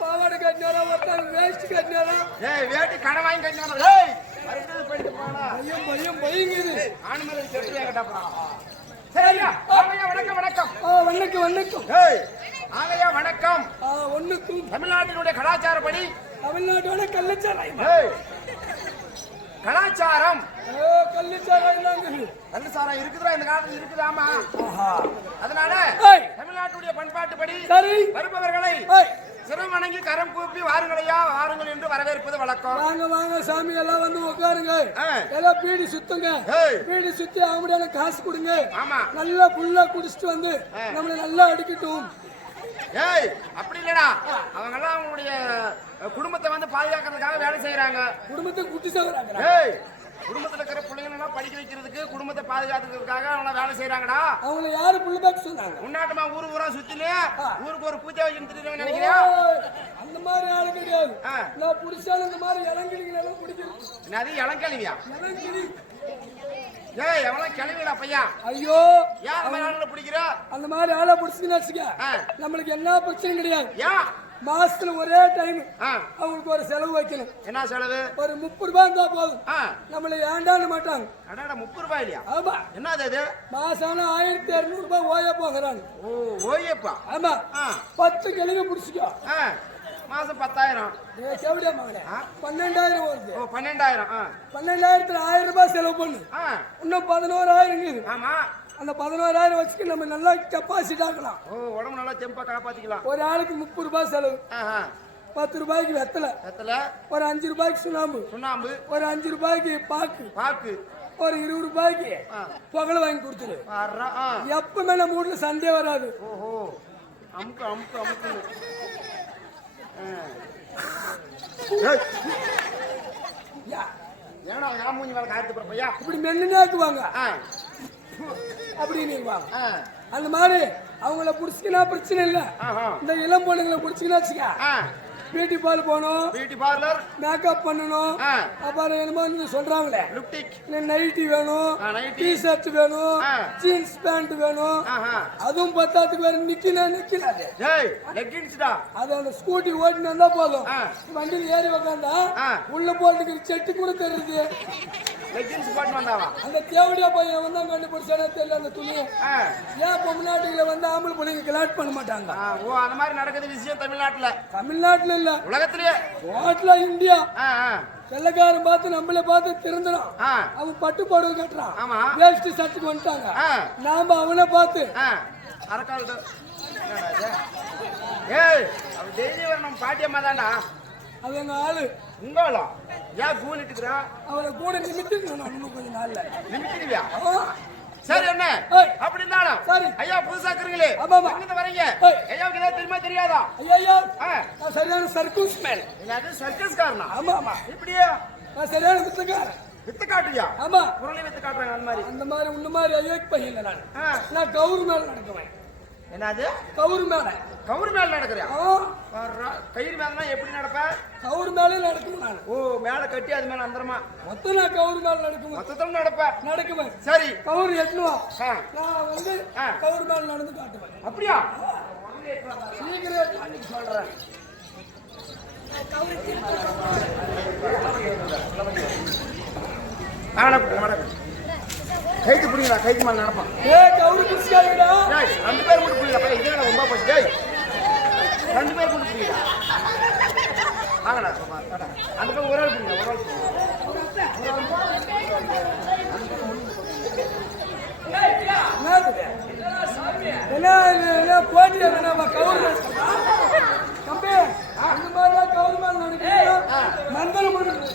பாவாடை கட்டினாரா ஒருத்தர் வேஸ்ட் கட்டினாரா ஏய், வேட்டி கடன் வாங்கி கட்டினானு. ஏய், அடுத்தது போயிட்டு போனா. பையன் பையன் பயங்குது. ஆணுமலை செத்து என்கிட்ட அப்புறம். சரி ஐயா, ஆமையா, வணக்கம் வணக்கம். ஆ வணக்கம் வணக்கம். ஏய், ஆமையா, வணக்கம். ஆ ஒண்ணுக்கும் தமிழ்நாட்டினுடைய கலாச்சாரப்படி? தமிழ்நாட்டோட கள்ளச்சாராயம். ஏய், கலாச்சாரம். ஓ கள்ளச்சாராயம் தாங்குது இருக்குதா. இந்த காலத்துல இருக்குதாமா அதனால ஏய். தமிழ்நாட்டுடைய பண்பாட்டுப்படி சரி. வருபவர்களை ஏய், சிரம் வணங்கி கரம் கூப்பி வாருங்களையா வாருங்கள் என்று வரவேற்பது வழக்கம். வாங்க வாங்க சாமி எல்லாம் வந்து உட்காருங்க. எல்லாம் பீடி சுத்துங்க. பீடி சுத்தி அவங்களுடைய காசு கொடுங்க. ஆமா. நல்லா புல்லா குடிச்சிட்டு வந்து நம்மள நல்லா அடிக்கட்டும். ஏய் அப்படி இல்லடா. அவங்க எல்லாம் அவங்களுடைய குடும்பத்தை வந்து பாதுகாக்கிறதுக்காக வேலை செய்யறாங்க குடும்பத்தை குட்டி சவராங்க ஏய் குடும்பத்துல இருக்கிற பிள்ளைங்க படிக்க வைக்கிறதுக்கு குடும்பத்தை பாதுகாத்துக்கிறதுக்காக அவங்க வேலை செய்யறாங்கடா அவங்கள யாரு புள்ள பேக் சொன்னாங்க? உன்னாட்டமா ஊரு ஊரா சுத்தினு ஊருக்கு ஒரு பூஜை வச்சு திடீர்னு நினைக்கிறியா? ஓய், அந்த மாதிரி ஆளு கிடையாது. நான் பிடிச்சாலும் இந்த மாதிரி இளங்கிளிகளெல்லாம் பிடிக்கணும் என்னது இளங்கிழவியா இளங்கிளி ஏய் எவ்வளவு கிளவிடா பையா. ஐயோ ஏன் அந்த மாதிரி பிடிக்கிற? அந்த மாதிரி ஆளை பிடிச்சுன்னு வச்சுக்க. நம்மளுக்கு என்ன பிரச்சனையும் கிடையாது. ஏன் மாசத்துல ஒரே டைம் அவங்களுக்கு ஒரு செலவு வைக்கணும். என்ன செலவு? ஒரு முப்பது ரூபாய் இருந்தா போதும். நம்மள ஏண்டான்னு மாட்டாங்க. அடாடா முப்பது ரூபாய் இல்லையா? ஆமா. என்னது அது? மாசம் ஆயிரத்தி இருநூறு ரூபாய் ஓய போகிறாங்க. ஓ ஓய்யப்பா ஆமா. பத்து கிழங்கு பிடிச்சிக்கோ. மாசம் பத்தாயிரம். கேவடியா மகனே. ஆ. பன்னெண்டாயிரம் வருது. ஓ பன்னெண்டாயிரம். பன்னெண்டாயிரத்துல ஆயிரம் ரூபாய் செலவு பண்ணு. இன்னும் பதினோராயிரம் ஆமா. அந்த பதினோராயிரம் வச்சுட்டு நம்ம நல்லா கெப்பாசிட்டி ஆக்கலாம் ஓ உடம்பு நல்லா தெம்பா காப்பாத்திக்கலாம். ஒரு ஆளுக்கு முப்பது ரூபாய் செலவு. பத்து ரூபாய்க்கு வெத்தலை. வெத்தல. ஒரு அஞ்சு ரூபாய்க்கு சுண்ணாம்பு. சுண்ணாம்பு. ஒரு அஞ்சு ரூபாய்க்கு பாக்கு. பாக்கு. ஒரு இருபது ரூபாய்க்கு. புகழ வாங்கி கொடுத்துரு. எப்பவுமே நம்ம வீட்டுல சண்டே வராது. ஓஹோ. அமுக்கு அமுக்கு அமுக்கு ஏன்னா என் மூஞ்சி மேல போறப்பையா இப்படி மென்னுனாக்குவாங்க ஆ. அப்படின்னு ஆ. அந்த மாதிரி அவங்கள பிடிச்சிக்கினா பிரச்சனை இல்லை. இந்த இளம் பொண்ணுங்களை பிடிச்சிக்கினா வச்சுக்க. பியூட்டி பார்லர் போகணும். Beauty parlour. மேக்கப் பண்ணணும். அப்புறம் என்னமோ நீங்க சொல்றாங்களே. லுப்டிக் நைட்டி வேணும். டி ஷர்ட் வேணும். ஜீன்ஸ் பேண்ட் வேணும். அதுவும் பத்தாத்துக்கு வேற ஏய் லெக்கின்ஸ்டா அது அந்த ஸ்கூட்டி ஓட்டினா இருந்தா போதும். வண்டியில் ஏறி உக்காந்தா. உள்ள போறதுக்கு செட்டு கூட தெரியுது. அந்த தேவடியா பையன் வந்து கண்டுபிடிச்சானே தெரியல அந்த துணியை ஆ. ஏன் பொம்நாட்டுல வந்து ஆம்பளை பிள்ளைங்க கிளாட் பண்ண மாட்டாங்க? ஓ அந்த மாதிரி நடக்குது விஷயம் தமிழ்நாட்டுல. தமிழ்நாட்டுல இல்ல. உலகத்திலேயே. நாட்டுல இந்தியா. வெள்ளக்காரன் பார்த்து நம்மள பார்த்து திருந்துறான். ஆ, அவன் பட்டு புடவை கட்டுறான். ஆமா. வேஷ்டி சட்டுக்கு வந்துட்டாங்க. நாம அவனை பார்த்து? ஏய் அவன் டெய்லி பாட்டியம்மா தான்டா. அது எங்க ஆளு. உங்களும் ஏன் கூலிட்டுக்கிறா? அவனை கூட நிமித்து நான் இன்னும் கொஞ்ச நாள்ல. நிமித்திடுவியா ஆ, சரி என்ன? ஏய். அப்படி இருந்தாலும் சரி. ஐயா புதுசா இருக்கிறீங்களே? ஆமா, ஆமா. எங்கிருந்து வரீங்க. ஐயாவுக்கு ஏதாவது தெரியுமா தெரியாதா? ஐயா சரியான சர்க்கூஸ் மேன் என்னது சர்க்கஸ் காரணம் ஆமா ஆமா இப்படியே? நான் சரியான குத்தக்காரன் வித்து காட்டுறியா? ஆமா. குரலை வித்து காட்டுறாங்க அந்த மாதிரி. அந்த மாதிரி உன்ன மாதிரி ஐயோக்கு பையன் இல்லை நான் நான் கவுரு மேல நடக்குவேன். என்னது? கவுரு மேல. கவுரு மேல நடக்கிறியா. கயிறு மேலனா எப்படி நடப்ப? கவுரு மேலே நடக்குவேன் நான். ஓ மேல கட்டி அது மேல அந்தரமா. மொத்தம் நான் கவுரு மேல நடக்குவேன் மொத்தத்துல நடப்ப. நடக்குவேன் சரி. கவுரு எட்டுவா? நான் வந்து. கவுரு மேல நடந்து காட்டுவேன். அப்படியா? சீக்கிரம் அன்னைக்கு சொல்றேன். கைத்து பிடிங்களா கைத்து மேல நடப்பான் ஏ கவுரு குடிச்சாங்கடா டேய், ரெண்டு பேர் மட்டும் புரியல பையன் இதே ரொம்ப போச்சு டேய் ரெண்டு பேர் மட்டும் புரியல வாங்கடா சும்மா, வாடா. அந்த பக்கம் ஒரு ஆள் புரியல ஒரு ஆள் புரியல என்னது? என்ன இது, என்ன போட்டியா நம்ம கவுரு நடக்குதா? தம்பி அந்த மாதிரிலாம் கவுரு மேல நடக்குது மந்திரம் பண்ணுது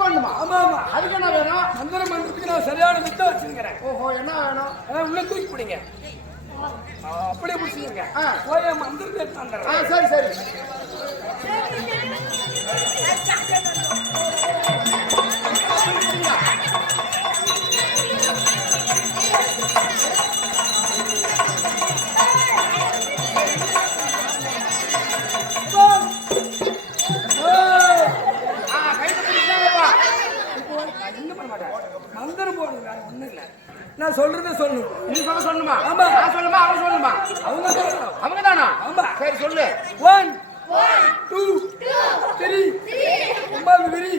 போடணுமா ஆமா ஆமா அதுக்கு என்ன வேணும்? மந்திரம் பண்றதுக்கு நான் சரியான வித்த வச்சிருக்கிறேன். ஓஹோ என்ன வேணும்? அதான் உள்ள தூக்கி பிடிங்க. அப்படியே பிடிச்சிருங்க. ஆ. போய் மந்திரத்தை எடுத்து வந்துடுறேன். ஆ சரி சரி. நான் சொல்றதை சொல்லணும் நீ சொல்ல சொல்லணுமா ஆமா. நான் சொல்லுமா? அவன் சொல்லுமா? அவங்க சொல்லணும் அவங்க தானா? ஆமா. சரி சொல்லு. ஒன் டூ த்ரீ ஒன்பது விரி.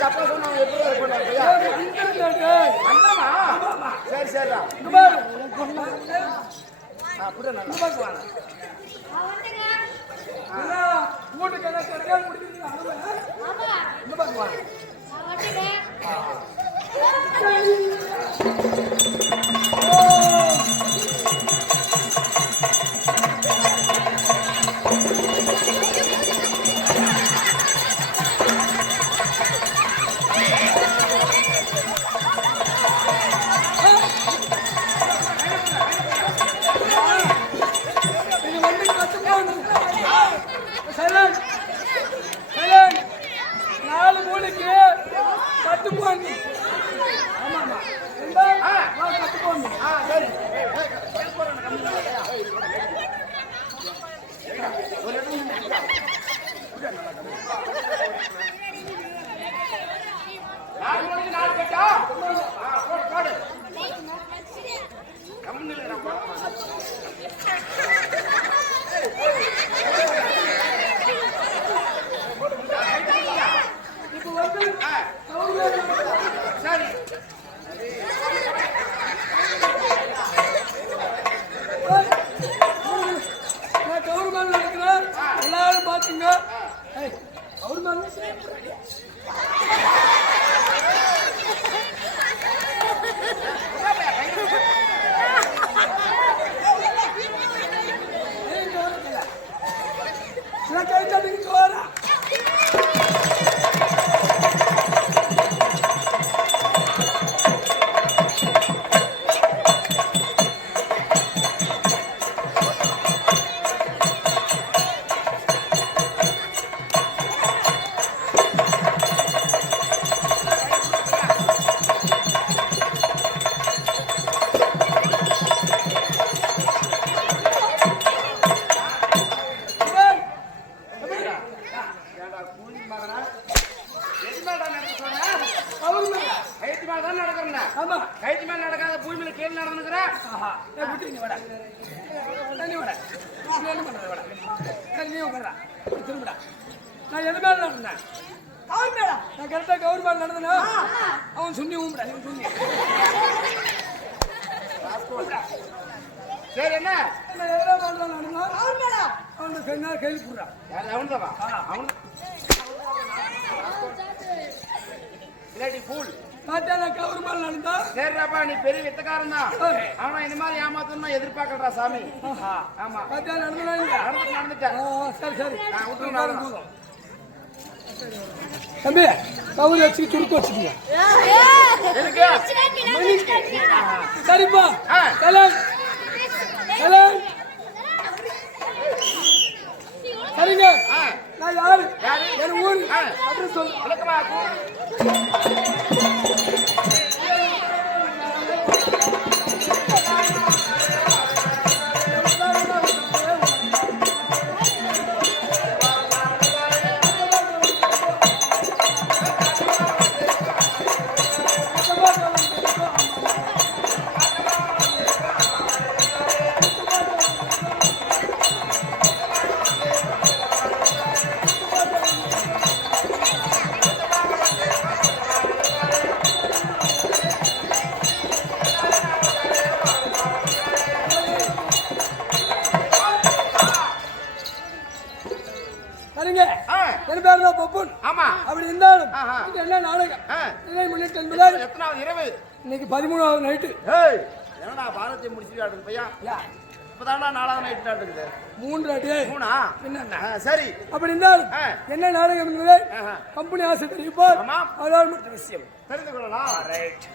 தப்பா சொன்னாங்க எப்படி சரி சரிடா. அப்படியே நல்லா. இங்க பாரு. வாங்க. அண்ணா, வீட்டுக்கு என்ன கரையான் குடிக்கிறீங்க அனுபவம் இங்க பாரு வாங்க. நீ என்ன திரும்படா நான் எது மேல நடந்தேன் கவுர் மேளம் நான் கரெக்டா கவர்மெண்ட் நடந்தனா அவன் சுண்ணி ஊம்புடா இவன் சுண்ணி சரி என்ன நான் எவ்வளோ மாடலாம் நடந்தா கவுர் மேளம் அவனுக்கு கண்ணா கையில் போடுறான் அவன் அவன்தாவா அவன் இல்லாட்டி ஃபூல் பார்த்தா நான் கவர்மெண்ட் நடந்தா? சரிடாப்பா நீ பெரிய வித்தக்காரன் தான் ஆனா இந்த மாதிரி ஏமாத்தணும் எதிர்பார்க்கறா சாமி. ஆமா. நடந்துட்டேன். சரி சரி. நான். தம்பி கவுரி வச்சு வச்சுக்கீங்க. சரிப்பா. கலன் நான் யாரு? என் ஊர். அட்ரஸ் சொல்லு என் பேர் தான் பப்புன். ஆமா. அப்படி இருந்தாலும். இது என்ன நாடகம். நிலை முன்னிட்டு என்பதால் எத்தனாவது இரவு? இன்னைக்கு பதிமூணாவது நைட்டு ஏய் என்னடா பாரதிய முடிச்சுட்டு பையா இப்பதான்டா நாலாவது நைட் இருக்குது. மூன்று அடி மூணா? என்னென்ன ஆ, சரி. அப்படி இருந்தாலும் ஆ. என்ன நாடகம் என்பதை. கம்பெனி ஆசை தெரிவிப்பார். அவரால் மட்டும் விஷயம் தெரிந்து கொள்ளலாம். ரைட்